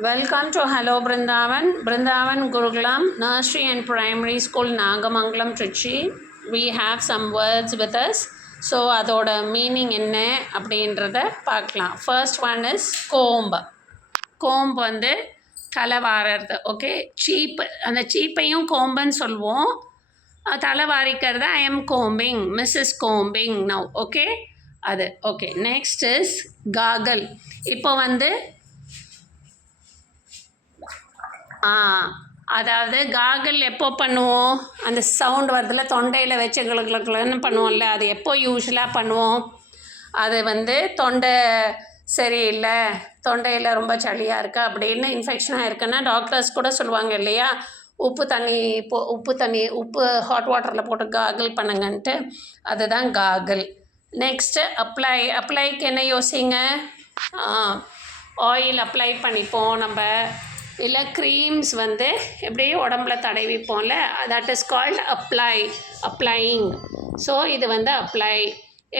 Welcome to Hello Brindavan, Brindavan Gurukulam, Nursery and Primary School, Nagamangalam, Trichy. We have some words with us. So அதோட meaning என்ன அப்படின்றத பார்க்கலாம். First one is comb. Comb வந்து தலை வாரறது. Okay, சீப்பு, அந்த சீப்பையும் கோம்புன்னு சொல்லுவோம். தலை வாரிக்கிறது I am combing, Mrs combing now. Okay, அது ஓகே. Next is gargle. இப்போ வந்து அதாவது காகல் எப்போ பண்ணுவோம், அந்த சவுண்ட் வரதில் தொண்டையில் வச்சு கிளன்னு பண்ணுவோம்ல, அது எப்போ யூஸ்வலாக பண்ணுவோம், அது வந்து தொண்டை சரியில்லை, தொண்டையில் ரொம்ப சளியாக இருக்குது அப்படின்னு இன்ஃபெக்ஷனாக இருக்குன்னா டாக்டர்ஸ் கூட சொல்லுவாங்க இல்லையா, உப்பு ஹாட் வாட்டரில் போட்டு காகல் பண்ணுங்கன்ட்டு, அதுதான் காகல். நெக்ஸ்ட்டு அப்ளைக்கு என்ன யோசிங்க, ஆயில் அப்ளை பண்ணிப்போம் நம்ம, இல்லை க்ரீம்ஸ் வந்து எப்படியே உடம்புல தடவிப்போம்ல, that is called applying. So இது வந்து அப்ளை.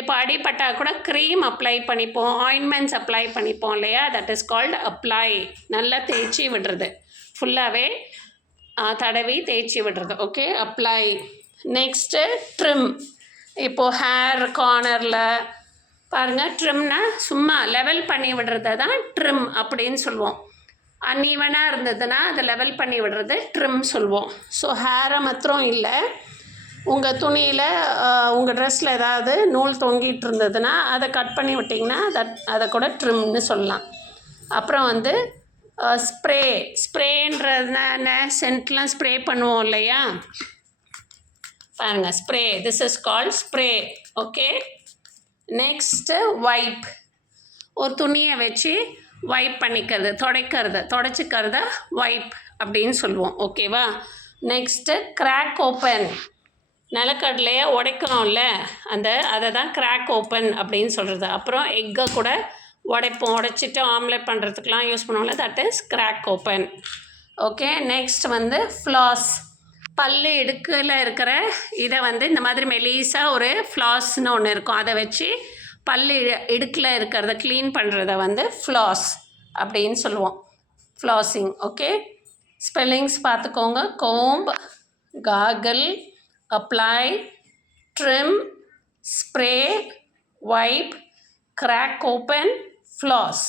இப்போ அடிப்பட்டால் கூட க்ரீம் அப்ளை பண்ணிப்போம், ஆயின்மெண்ட்ஸ் அப்ளை பண்ணிப்போம் இல்லையா, தட் இஸ் கால்டு அப்ளை. நல்லா தேய்ச்சி விடுறது, ஃபுல்லாகவே தடவி தேய்ச்சி விடுறது. Okay, apply. Next trim. இப்போது ஹேர் கார்னரில் பாருங்கள், ட்ரிம்னா சும்மா லெவல் பண்ணி விடுறத தான் ட்ரிம் அப்படின்னு சொல்லுவோம். அன்ஈவனாக இருந்ததுன்னா அதை லெவல் பண்ணி விடுறது ட்ரிம் சொல்லுவோம். ஸோ ஹேரை மாத்திரம் இல்லை, உங்கள் துணியில் உங்கள் ட்ரெஸ்ஸில் ஏதாவது நூல் தொங்கிட்டு இருந்ததுன்னா அதை கட் பண்ணி விட்டிங்கன்னா அதை கூட ட்ரிம்னு சொல்லலாம். அப்புறம் வந்து ஸ்ப்ரேன்றதுனால சென்ட்லாம் ஸ்ப்ரே பண்ணுவோம் இல்லையா, பாருங்கள் spray, this is called spray. Okay, next vibe. ஒரு துணியை வச்சு வைப் பண்ணிக்கிறது, தொடச்சிக்கிறத வைப் அப்படின்னு சொல்லுவோம். ஓகேவா. Next crack open. நிலக்கடலையை உடைக்கிறோம்ல, அதை தான் கிராக் ஓப்பன் அப்படின்னு சொல்கிறது. அப்புறம் எக்கை கூட உடைச்சிட்டு ஆம்லெட் பண்ணுறதுக்கெலாம் யூஸ் பண்ணுவோம்ல, that is crack open. Okay, next வந்து ஃப்ளாஸ். பல்லு இடுக்கில் இருக்கிற இதை வந்து இந்த மாதிரி மெலிசாக ஒரு ஃப்ளாஸ்ன்னு ஒன்று இருக்கும், அதை வச்சு பல்லு இடுக்கில் இருக்கிறத க்ளீன் பண்ணுறத வந்து ஃப்ளாஸ் அப்படின்னு சொல்லுவோம், ஃப்ளாஸிங். ஓகே, ஸ்பெல்லிங்ஸ் பார்த்துக்கோங்க. Comb, gargle, apply, trim, spray, wipe, crack open, flaws.